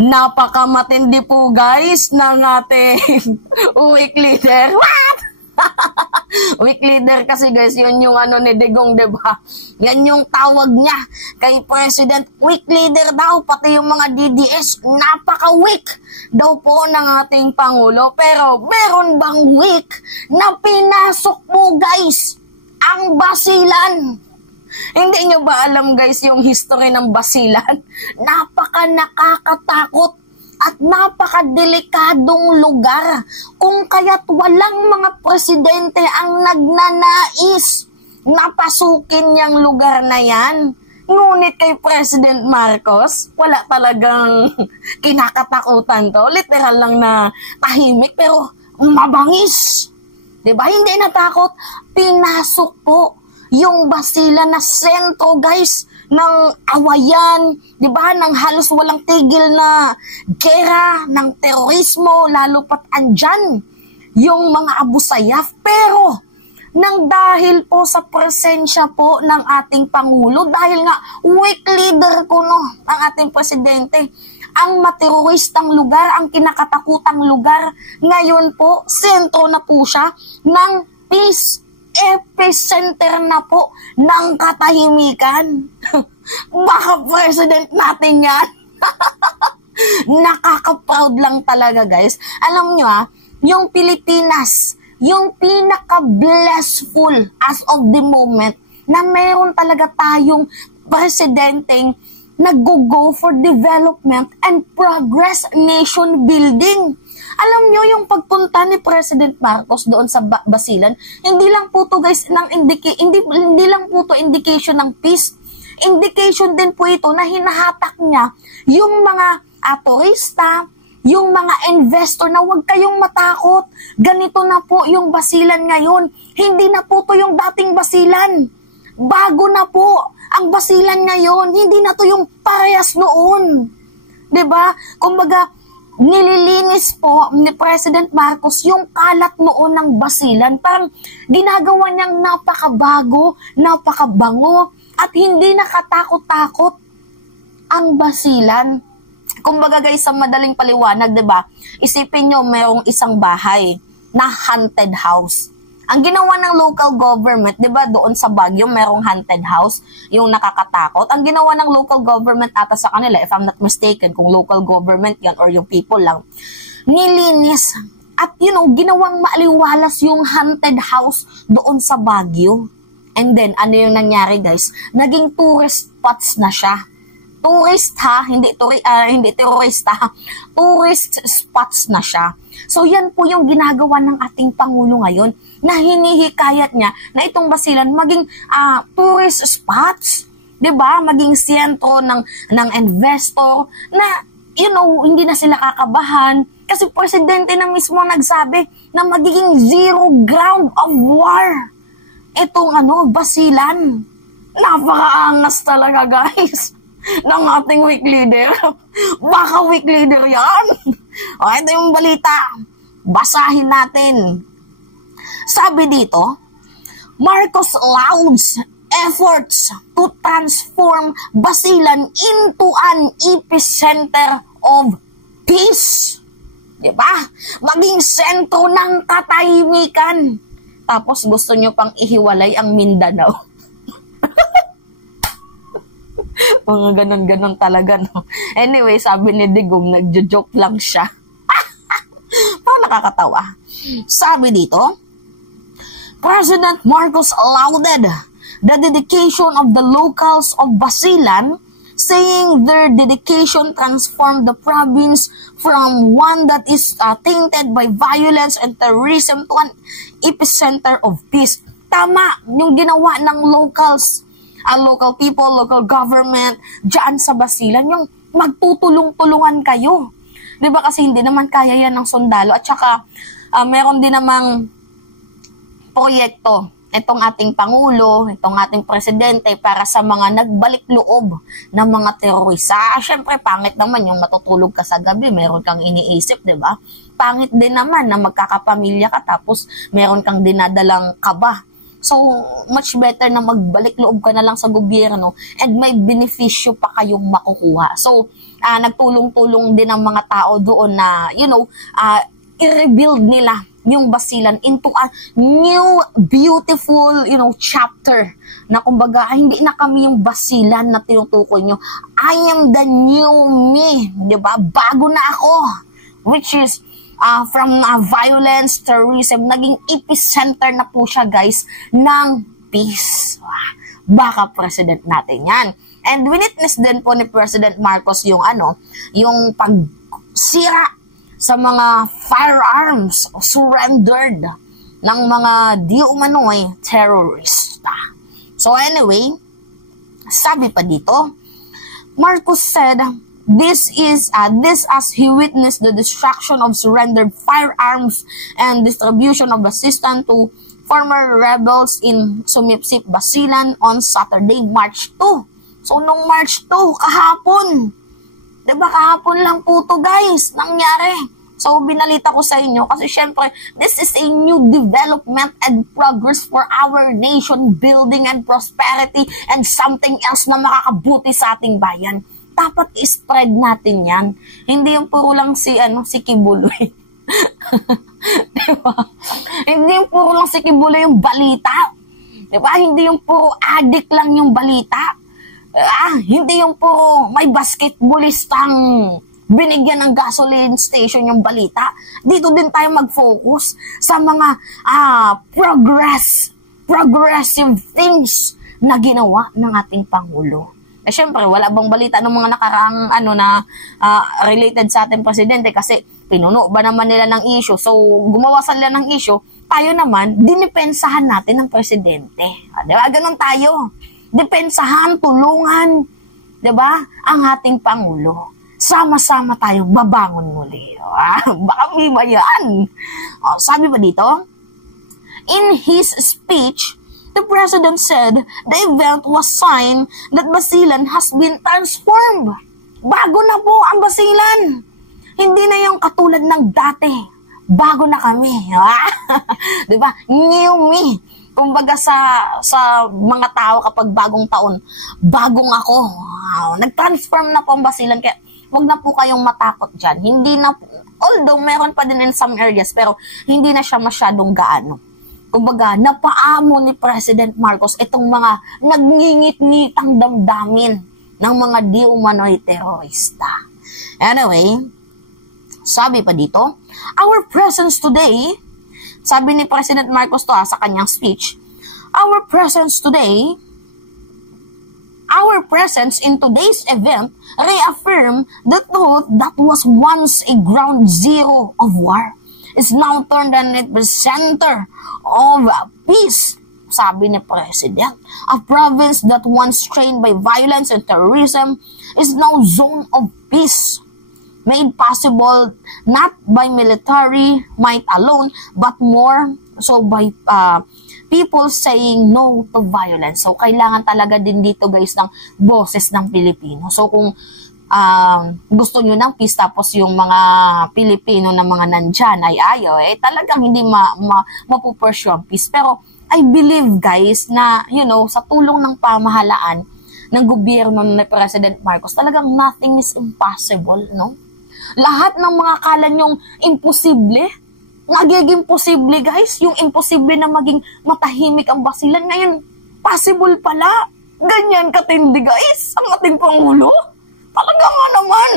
Napakamatindi po guys ng ating week leader. What? Week leader kasi guys, yun yung ano ni Digong, diba? Yan yung tawag niya kay President. Week leader daw, pati yung mga DDS, napaka-weak daw po ng ating Pangulo. Pero meron bang week na pinasok mo guys ang basilan? Hindi nyo ba alam guys yung history ng basilan? Napaka nakakatakot at napakadelikadong lugar kung kaya't walang mga presidente ang nagnanais na pasukin niyang lugar na yan. Ngunit kay President Marcos, wala talagang kinakatakutan to. Literal lang na tahimik pero mabangis. Diba? Hindi natakot. Pinasok po yung basilan na sentro guys ng awayan, di ba, ng halos walang tigil na gera, ng terorismo, lalo pat andyan yung mga Abu Sayyaf. Pero, nang dahil po sa presensya po ng ating Pangulo, dahil nga weak leader ko no, ang ating presidente, ang materoristang lugar, ang kinakatakutang lugar, ngayon po, sentro na po siya ng peace epicenter na po ng katahimikan. Baka president natin yan. Nakaka-proud lang talaga guys. Alam nyo yung Pilipinas, yung pinaka-blessful as of the moment na meron talaga tayong presidenteng nag-go for development and progress nation building. Alam nyo, yung pagpunta ni President Marcos doon sa Basilan, hindi lang po to guys, hindi lang po to indication ng peace. Indication din po ito na hinahatak niya yung mga turista, yung mga investor na huwag kayong matakot. Ganito na po yung Basilan ngayon. Hindi na po to yung dating Basilan. Bago na po ang Basilan ngayon. Hindi na to yung parehas noon. 'Di ba? Kumbaga, nililinis po ni President Marcos yung kalat noon ng Basilan. Parang ginagawa niyang napakabago, napakabango, at hindi nakatakot-takot ang Basilan. Kumbaga guys, sa madaling paliwanag, 'di ba? Isipin niyo mayroong isang bahay na haunted house. Ang ginawa ng local government, 'di ba, doon sa Baguio merong haunted house, yung nakakatakot. Ang ginawa ng local government ata sa kanila, if I'm not mistaken, kung local government yan or yung people lang, nilinis at ginawang maaliwalas yung haunted house doon sa Baguio. And then ano yung nangyari guys? Naging tourist spots na siya. Tourist hindi terorista, tourist spots na siya. So yan po yung ginagawa ng ating Pangulo ngayon, na hinihikayat niya na itong Basilan maging tourist spots, 'di ba? Maging sentro ng investor na hindi na sila kakabahan kasi presidente na mismo nagsabi na magiging zero ground of war itong Basilan. Napakaangas talaga guys ng ating weak leader. Baka weak leader yan. O, ito yung balita. Basahin natin. Sabi dito, Marcos lauds efforts to transform Basilan into an epicenter of peace. Diba? Maging sentro ng katahimikan. Tapos gusto nyo pang ihiwalay ang Mindanao. Mga ganon-ganon talaga, no? Anyway, sabi ni Digong, nagjo-joke lang siya. Parang nakakatawa. Sabi dito, President Marcos lauded the dedication of the locals of Basilan, saying their dedication transformed the province from one that is tainted by violence and terrorism to an epicenter of peace. Tama yung ginawa ng locals, local people, local government, dyan sa Basilan, yung magtutulong-tulungan kayo. Diba kasi hindi naman kaya yan ng sundalo. At saka, meron din namang proyekto itong ating Pangulo, itong ating Presidente para sa mga nagbalik loob ng mga terorista. Siyempre, pangit naman yung matutulog ka sa gabi, meron kang iniisip, diba? Pangit din naman na magkakapamilya ka tapos meron kang dinadalang kaba So, much better na magbalik loob ka na lang sa gobyerno and may benepisyo pa kayong makukuha. So, nagtulong-tulong din ang mga tao doon na, i-rebuild nila yung Basilan into a new, beautiful, chapter na kumbaga, hindi na kami yung Basilan na tinutukoy nyo. I am the new me, diba? Bago na ako, which is, from violence, terrorism, naging epicenter na po siya, guys, ng peace. Baka president natin yan. And winitness din po ni President Marcos yung pagsira sa mga firearms surrendered ng mga di umano'y terrorista. So anyway, sabi pa dito, Marcos said, This as he witnessed the destruction of surrendered firearms and distribution of assistance to former rebels in Sumipsip, Basilan on Saturday, March 2. So, nung March 2, kahapon. Diba, kahapon lang po to, guys, nangyari. So, binalita ko sa inyo kasi syempre, this is a new development and progress for our nation, building and prosperity and something else na makakabuti sa ating bayan. Dapat i-spread natin yan. Hindi yung puro lang si Kibuloy. Diba? Hindi yung puro lang si Kibuloy yung balita. Diba? Hindi yung puro addict lang yung balita. Hindi yung puro may basketballistang binigyan ng gasoline station yung balita. Dito din tayo mag-focus sa mga progressive things na ginawa ng ating Pangulo. Syempre, wala bang balita ng mga nakaraang related sa ating presidente kasi pinuno ba naman nila ng issue. So, gumawa sila ng issue, tayo naman, dinipensahan natin ng presidente. Diba? Ganun tayo. Depensahan, tulungan, diba? Ang ating Pangulo. Sama-sama tayo babangon muli. Baka may bayan. Sabi pa dito, in his speech, the president said the event was sign that Basilan has been transformed. Bago na po ang Basilan. Hindi na yung katulad ng dati. Bago na kami. Diba? New me. Kumbaga sa mga tao kapag bagong taon, bagong ako. Nag-transform na po ang Basilan. Kaya huwag na po kayong matakot dyan. Hindi na, although meron pa din in some areas, pero hindi na siya masyadong gaano. Kumbaga, napaamo ni President Marcos itong mga nagngingit-ngitang damdamin ng mga di umano'y terorista. Anyway, sabi pa dito, our presence today, sabi ni President Marcos to sa kanyang speech, our presence in today's event reaffirm the truth that was once a ground zero of war is now turned on the center of peace, sabi ni President. A province that once strained by violence and terrorism is now zone of peace, made possible not by military might alone, but more so by people saying no to violence. So, kailangan talaga din dito, guys, ng boses ng Pilipino. So, kung gusto nyo ng peace tapos yung mga Pilipino na mga nandyan ay ayaw, talagang hindi mapupursue ang peace. Pero I believe, guys, na sa tulong ng pamahalaan ng gobyerno ni President Marcos, talagang nothing is impossible, no? Lahat ng mga kala nyong imposible, nagiging posible, guys. Yung imposible na maging matahimik ang Basilan, ngayon possible pala. Ganyan katindi, guys, ang ating Pangulo. Talaga nga naman.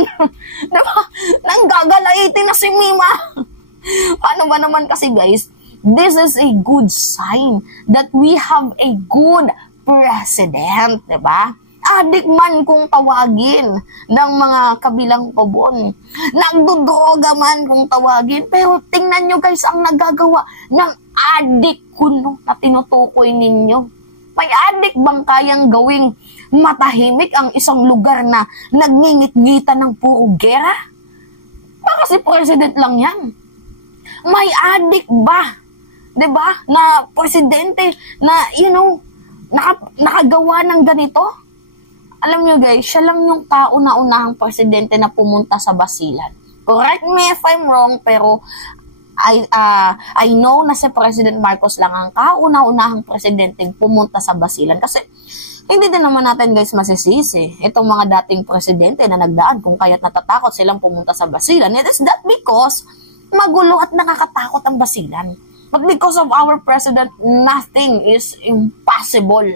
Diba? Nanggagalaiti na si Mima. Paano ba naman kasi, guys? This is a good sign that we have a good president. Diba? Adik man kung tawagin ng mga kabilang kubon. Nagdudroga man kung tawagin. Pero tingnan nyo, guys, ang nagagawa ng adik kuno na tinutukoy ninyo. May adik bang kayang gawing matahimik ang isang lugar na nagngingit-ngitan ng puro gera? Baka si president lang yan. May adik ba? Diba? Na presidente na, nakagawa ng ganito? Alam nyo, guys, siya lang yung kauna-unahang presidente na pumunta sa Basilan. Correct me if I'm wrong, pero I know na si President Marcos lang ang kauna-unahang presidenteng pumunta sa Basilan. Kasi hindi din naman natin guys masisisi itong mga dating presidente na nagdaan kung kaya't natatakot silang pumunta sa Basilan. It is that because magulo at nakakatakot ang Basilan. But because of our president, nothing is impossible.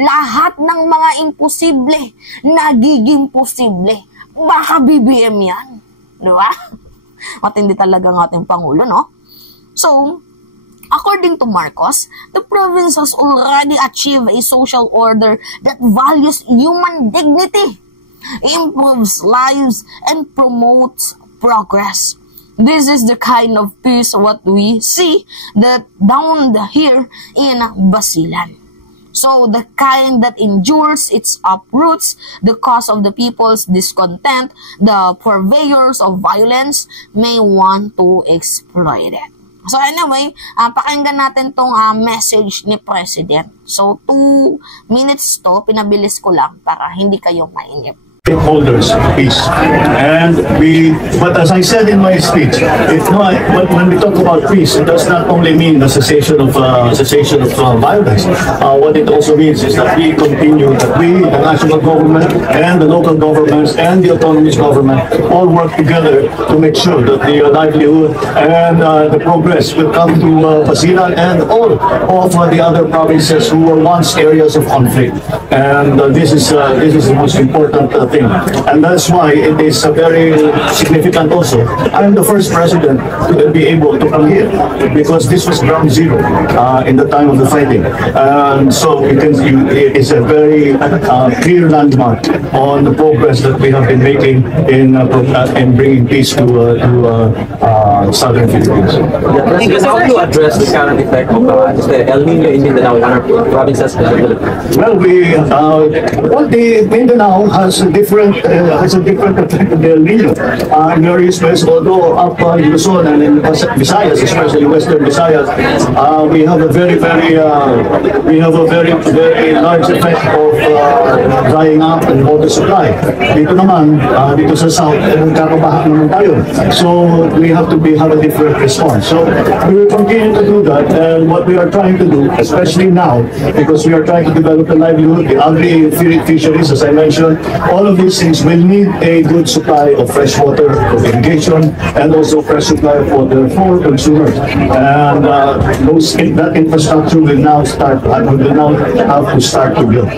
Lahat ng mga imposible, nagiging posible. Baka BBM yan. Diba? Matindi talaga ng ating Pangulo, no? So, according to Marcos, the province has already achieved a social order that values human dignity, improves lives, and promotes progress. This is the kind of peace what we see that down here in Basilan. So, the kind that endures, its uproots the cause of the people's discontent, the purveyors of violence may want to exploit it. So anyway, pakinggan natin tong message ni President. So 2 minutes to, pinabilis ko lang para hindi kayo mainip. Stakeholders peace, and but as I said in my speech, when we talk about peace, it does not only mean the cessation of violence. What it also means is that we continue, that we, the national government and the local governments and the autonomous government, all work together to make sure that the livelihood and the progress will come to Basilan and all of the other provinces who were once areas of conflict. And this is the most important thing. And that's why it is very significant also. I'm the first president to be able to come here because this was ground zero in the time of the fighting. So it is a very clear landmark on the progress that we have been making in bringing peace to southern Philippines. How do you address the current effect of the El Nino in Mindanao in other provinces? Well, the Mindanao has a different effect of the El Nino. In various ways, although up in Luzon and in Visayas, especially Western Visayas, we have a very large effect of drying up and water supply. Dito naman, dito sa South, nagkakabaha naman tayo. So we have to have a different response. So we will continue to do that, and what we are trying to do, especially now, because we are trying to develop a livelihood, the agri-fisheries, as I mentioned, all of these things will need a good supply of fresh water for irrigation and also fresh supply of water for consumers. And that infrastructure will now have to start to build.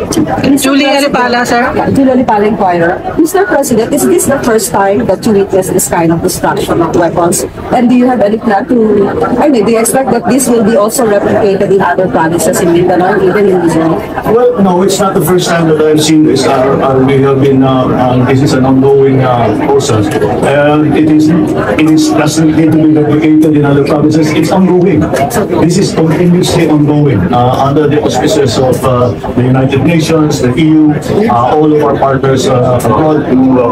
Julie Alipala, sir. Julie Alipala, Inquirer. Mr. President, is this the first time that you witness this kind of destruction of weapons? And do you have any plan to, do you expect that this will be also replicated in other provinces in Mindanao, even in Luzon? Well, no, it's not the first time that I've seen this. We have been, this is an ongoing process. It is presently to be replicated in other provinces. It's ongoing. This is continuously ongoing under the auspices of the United Nations, the EU, all of our partners abroad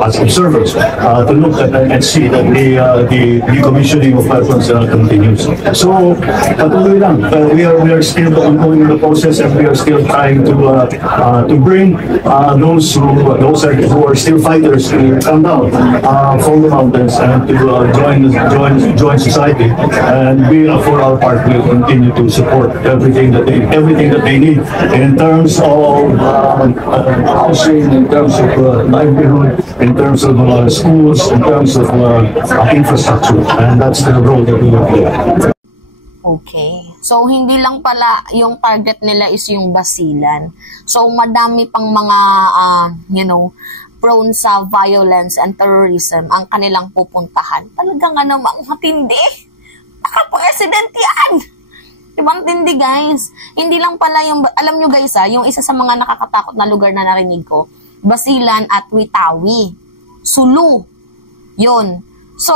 as observers to look at and see that the decommissioning of weapons continues. So, patuloy lang. We are still ongoing in the process, and we are still trying to bring those who are still fighters to come down from the mountains and to join society. And we, for our part, will continue to support everything that they need in terms of housing, in terms of livelihood, in terms of schools, in terms of infrastructure. And that's the role that we will play. Okay. So, hindi lang pala yung target nila is yung Basilan. So, madami pang mga, prone sa violence and terrorism ang kanilang pupuntahan. Talagang namang matindi. Naka-president yan! Diba matindi, guys? Hindi lang pala yung, alam nyo guys yung isa sa mga nakakatakot na lugar na narinig ko, Basilan at Witawi. Sulu. Yun. So,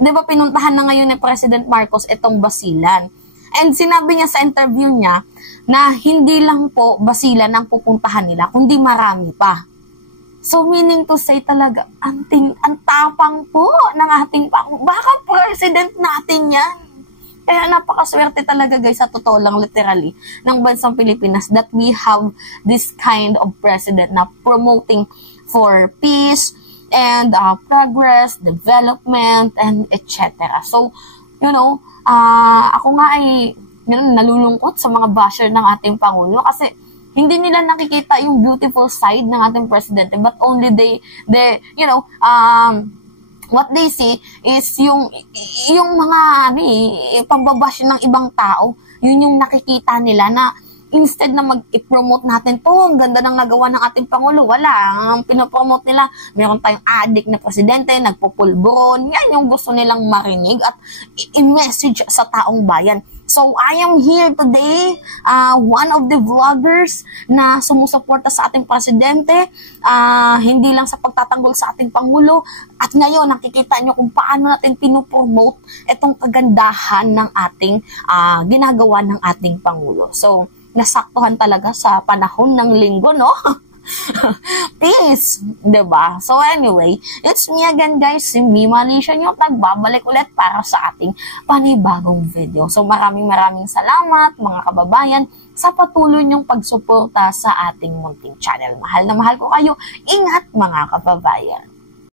di ba pinuntahan na ngayon ni President Marcos itong Basilan. And sinabi niya sa interview niya na hindi lang po Basilan ang pupuntahan nila, kundi marami pa. So meaning to say talaga, ang tapang po ng ating baka president natin yan. Kaya napakaswerte talaga guys, sa totoo lang literally, ng bansang Pilipinas that we have this kind of president na promoting for peace, and progress, development, and etc. So, ako nga ay nalulungkot sa mga basher ng ating Pangulo kasi hindi nila nakikita yung beautiful side ng ating presidente, but only what they see is yung mga pambabash ng ibang tao. Yun yung nakikita nila na instead na mag-promote natin to, ang ganda ng nagawa ng ating Pangulo, wala. Ang pinopromote nila, meron tayong addict na presidente, nagpupulburon. Yan yung gusto nilang marinig at i-message sa taong bayan. So, I am here today, one of the vloggers na sumusuporta sa ating presidente, hindi lang sa pagtatanggol sa ating Pangulo, at ngayon, nakikita nyo kung paano natin pinopromote itong kagandahan ng ating ginagawa ng ating Pangulo. So, nasaktuhan talaga sa panahon ng linggo, no? Peace, diba? So anyway, it's me again guys, si Mima Alicia nyo, nagbabalik ulit para sa ating panibagong video. So maraming salamat mga kababayan sa patuloy nyong pagsuporta sa ating munting channel. Mahal na mahal ko kayo. Ingat mga kababayan.